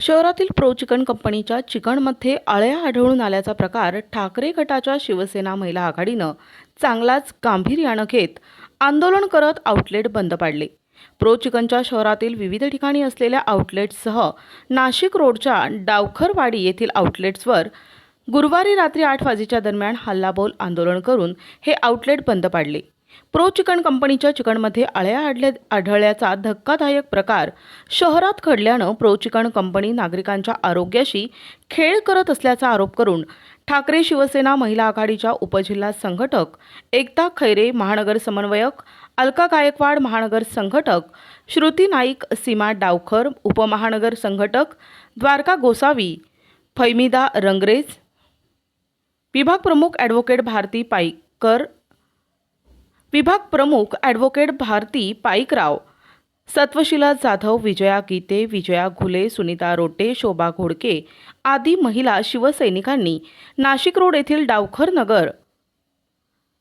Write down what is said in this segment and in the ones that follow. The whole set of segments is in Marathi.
शहरातील प्रो चिकन कंपनीच्या चिकनमध्ये अळ्या आढळून आल्याचा प्रकार ठाकरे गटाच्या शिवसेना महिला आघाडीनं चांगलाच गांभीर्यानं घेत आंदोलन करत आउटलेट बंद पाडले. प्रो चिकनच्या शहरातील विविध ठिकाणी असलेल्या आउटलेट्ससह नाशिक रोडच्या डावखरवाडी येथील आउटलेट्सवर गुरुवारी रात्री आठ वाजेच्या दरम्यान हल्लाबोल आंदोलन करून हे आउटलेट बंद पाडले. प्रो चिकन कंपनीच्या चिकनमध्ये अळ्या आढल्या आढळल्याचा धक्कादायक प्रकार शहरात घडल्यानं प्रो चिकन कंपनी नागरिकांच्या आरोग्याशी खेळ करत असल्याचा आरोप करून ठाकरे शिवसेना महिला आघाडीच्या उपजिल्हा संघटक एकता खैरे महानगर समन्वयक अलका गायकवाड महानगर संघटक श्रुती नाईक सीमा डावखर उपमहानगर संघटक द्वारका गोसावी फैमिदा रंगरेज विभाग प्रमुख ॲडव्होकेट भारती पाईकर विभाग प्रमुख ॲडव्होकेट भारती पाईकराव सत्वशिला जाधव विजया गीते विजया घुले सुनीता रोटे शोभा घोडके आदी महिला शिवसैनिकांनी नाशिक रोड येथील डावखर नगर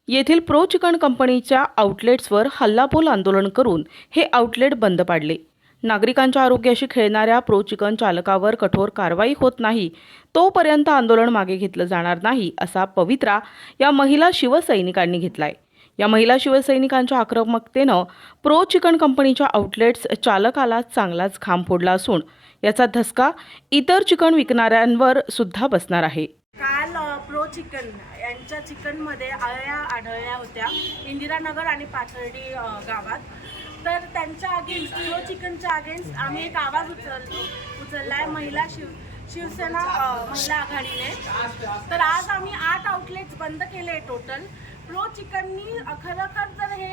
येथील प्रो चिकन कंपनीच्या आउटलेट्सवर हल्लाबोल आंदोलन करून हे आउटलेट बंद पाडले. नागरिकांच्या आरोग्याशी खेळणाऱ्या प्रो चिकन चालकावर कठोर कारवाई होत नाही तोपर्यंत आंदोलन मागे घेतलं जाणार नाही असा पवित्रा या महिला शिवसैनिकांनी घेतलाय. या महिला शिवसैनिकांच्या आक्रमकतेनं प्रो चिकन कंपनीच्या आउटलेट्स चालकाला चांगलाच खांब फोडला असून याचा धसका इतर चिकन विकणाऱ्यांवर सुद्धा बसणार आहे. काल प्रो चिकन यांच्या चिकनमध्ये अळ्या आढळल्या होत्या इंदिरानगर आणि पाथर्डी गावात. तर त्यांच्या अगेन्स्ट प्रो चिकनच्या अगेन्स्ट आम्ही एक आवाज उचल उचलला आहे महिला शिव शिवसेना महिला आघाडीने. तर आज आम्ही आठ आउटलेट्स बंद केले टोटल प्रो चिकननी खरंतर जर हे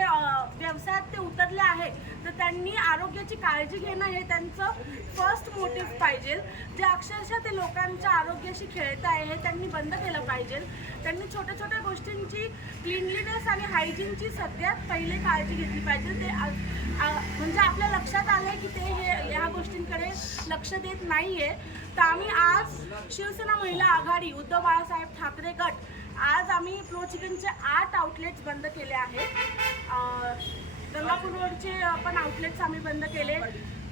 व्यवसायात ते उतरले आहे तर त्यांनी आरोग्याची काळजी घेणं हे त्यांचं फर्स्ट मोटिव्ह पाहिजे. जे अक्षरशः ते लोकांच्या आरोग्याशी खेळत आहे हे त्यांनी बंद केलं पाहिजे. त्यांनी छोट्या छोट्या गोष्टींची क्लिनलीनेस आणि हायजीनची सगळ्यात पहिले काळजी घेतली पाहिजे. ते आ- आ- म्हणजे आपल्या लक्षात आलं की ते हे ह्या गोष्टींकडे लक्ष देत नाहीये. तर आम्ही आज शिवसेना महिला आघाडी उद्धव बाळासाहेब ठाकरे गट आज आम्ही प्रो चिकनचे आठ आउटलेट्स बंद केले आहेत. गंगापूरवरचे गंगापूर रोडचे पण आउटलेट्स आम्ही बंद केले.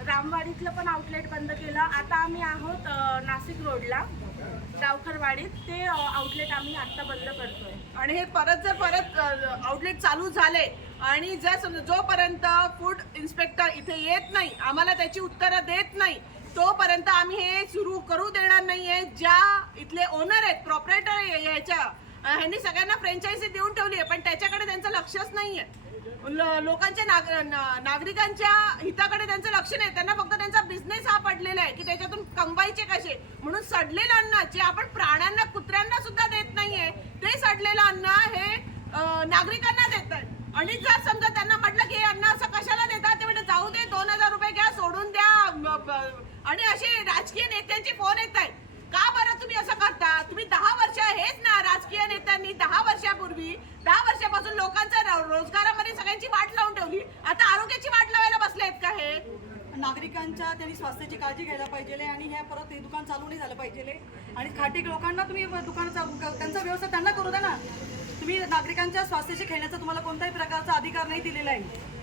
रामवाडीतलं पण आउटलेट बंद केलं. आता आम्ही आहोत नाशिक रोडला डावखरवाडीत. ते आउटलेट आम्ही आत्ता बंद करतोय. आणि हे परत जर परत आउटलेट चालू झाले आणि जर समजा जोपर्यंत फूड इन्स्पेक्टर इथे येत नाही आम्हाला त्याची उत्तरं देत नाही तोपर्यंत आम्ही हे सुरू करू देणार नाहीये. ज्या इथले ओनर आहेत प्रॉपरेटर याच्या ह्यांनी सगळ्यांना फ्रँचायझी देऊन ठेवली आहे पण त्याच्याकडे त्यांचं लक्षच नाहीये. आहे लोकांच्या नाग नागरिकांच्या हिताकडे त्यांचं लक्ष नाही. त्यांना फक्त त्यांचा बिझनेस हा पडलेला आहे की त्याच्यातून कमवायचे कसे? म्हणून सडलेलं अन्न जे आपण प्राण्यांना कुत्र्यांना सुद्धा देत नाहीये ते सडलेलं अन्न हे नागरिकांना आणि जर समजा त्यांना म्हटलं की यांना अन्न असं कशाला देतात ते म्हणजे जाऊ दे दोन हजार रुपये घ्या सोडून द्या. आणि असे राजकीय नेत्यांचे फोन येत आहेत. का बरं तुम्ही असं करता? तुम्ही दहा वर्ष हेच ना राजकीय नेत्यांनी दहा वर्षापूर्वी दहा वर्षापासून लोकांचा रोजगारामध्ये सगळ्यांची वाट लावून ठेवली. आता आरोग्याची वाट लावायला बसले आहेत का हे? नागरिकांच्या त्यांनी स्वास्थ्याची काळजी घ्यायला पाहिजे आणि हे परत हे दुकान चालू नाही झालं पाहिजे आणि खाटीक लोकांना तुम्ही दुकान चालू त्यांचा व्यवसाय त्यांना करू द्या ना. तुम्ही नागरिकांच्या स्वास्थ्याशी खेळण्याचा तुम्हाला कोणत्याही प्रकारचा अधिकार नाही दिलेला आहे.